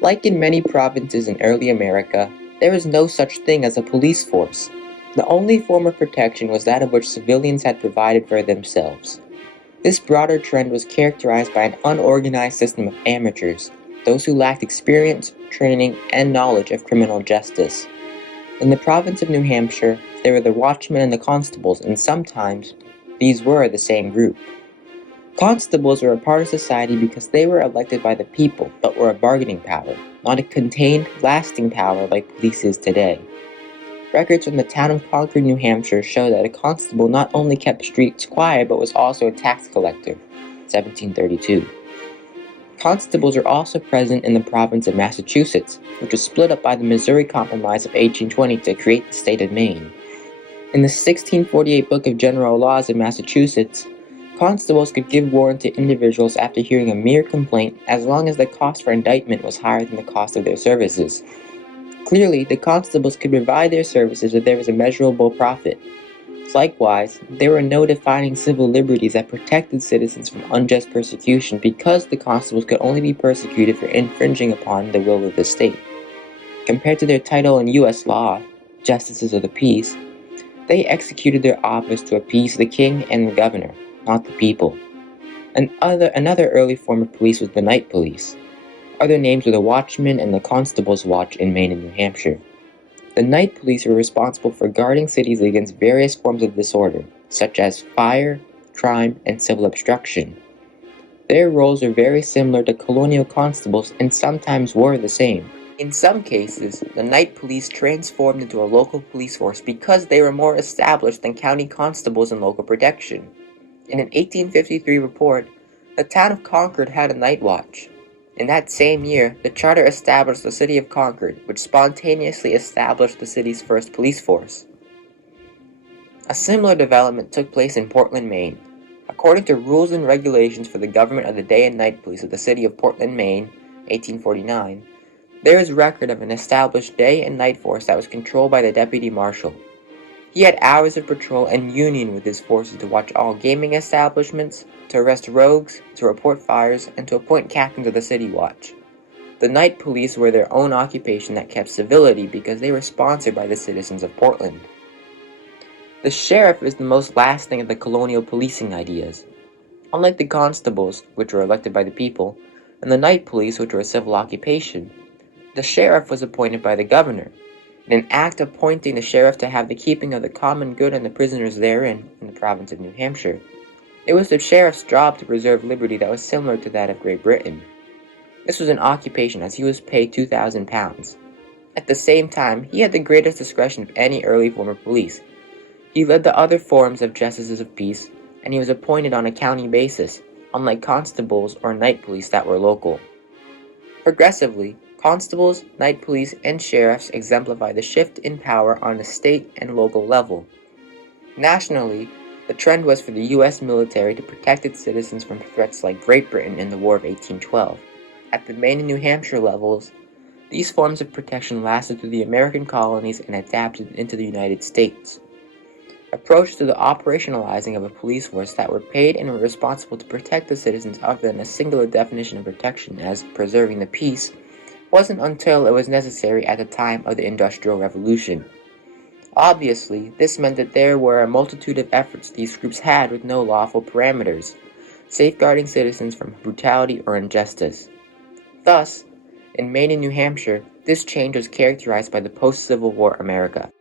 Like in many provinces in early America, there was no such thing as a police force. The only form of protection was that of which civilians had provided for themselves. This broader trend was characterized by an unorganized system of amateurs, those who lacked experience, training, and knowledge of criminal justice. In the province of New Hampshire, there were the watchmen and the constables, and sometimes these were the same group. Constables were a part of society because they were elected by the people, but were a bargaining power, not a contained, lasting power like police is today. Records from the town of Concord, New Hampshire show that a constable not only kept streets quiet but was also a tax collector, 1732. Constables are also present in the province of Massachusetts, which was split up by the Missouri Compromise of 1820 to create the state of Maine. In the 1648 Book of General Laws of Massachusetts, constables could give warrant to individuals after hearing a mere complaint as long as the cost for indictment was higher than the cost of their services. Clearly, the constables could provide their services if there was a measurable profit. Likewise, there were no defining civil liberties that protected citizens from unjust persecution because the constables could only be persecuted for infringing upon the will of the state. Compared to their title in U.S. law, Justices of the Peace, they executed their office to appease the king and the governor, not the people. Another early form of police was the night police. Other names were the watchman and the constable's watch in Maine and New Hampshire. The night police were responsible for guarding cities against various forms of disorder, such as fire, crime, and civil obstruction. Their roles are very similar to colonial constables and sometimes were the same. In some cases, the night police transformed into a local police force because they were more established than county constables in local protection. In an 1853 report, the town of Concord had a night watch. In that same year, the charter established the city of Concord, which spontaneously established the city's first police force. A similar development took place in Portland, Maine. According to rules and regulations for the government of the day and night police of the city of Portland, Maine, 1849, there is record of an established day and night force that was controlled by the deputy marshal. He had hours of patrol and union with his forces to watch all gaming establishments, to arrest rogues, to report fires, and to appoint captains of the city watch. The night police were their own occupation that kept civility because they were sponsored by the citizens of Portland. The sheriff is the most lasting of the colonial policing ideas. Unlike the constables, which were elected by the people, and the night police, which were a civil occupation, the sheriff was appointed by the governor. In an act appointing the sheriff to have the keeping of the common good and the prisoners therein, in the province of New Hampshire, it was the sheriff's job to preserve liberty that was similar to that of Great Britain. This was an occupation as he was paid £2,000. At the same time, he had the greatest discretion of any early form of police. He led the other forms of justices of peace, and he was appointed on a county basis, unlike constables or night police that were local. Progressively, constables, night police, and sheriffs exemplify the shift in power on the state and local level. Nationally, the trend was for the U.S. military to protect its citizens from threats like Great Britain in the War of 1812. At the Maine and New Hampshire levels, these forms of protection lasted through the American colonies and adapted into the United States. Approach to the operationalizing of a police force that were paid and were responsible to protect the citizens other than a singular definition of protection as preserving the peace wasn't until it was necessary at the time of the Industrial Revolution. Obviously, this meant that there were a multitude of efforts these groups had with no lawful parameters, safeguarding citizens from brutality or injustice. Thus, in Maine and New Hampshire, this change was characterized by the post-Civil War America.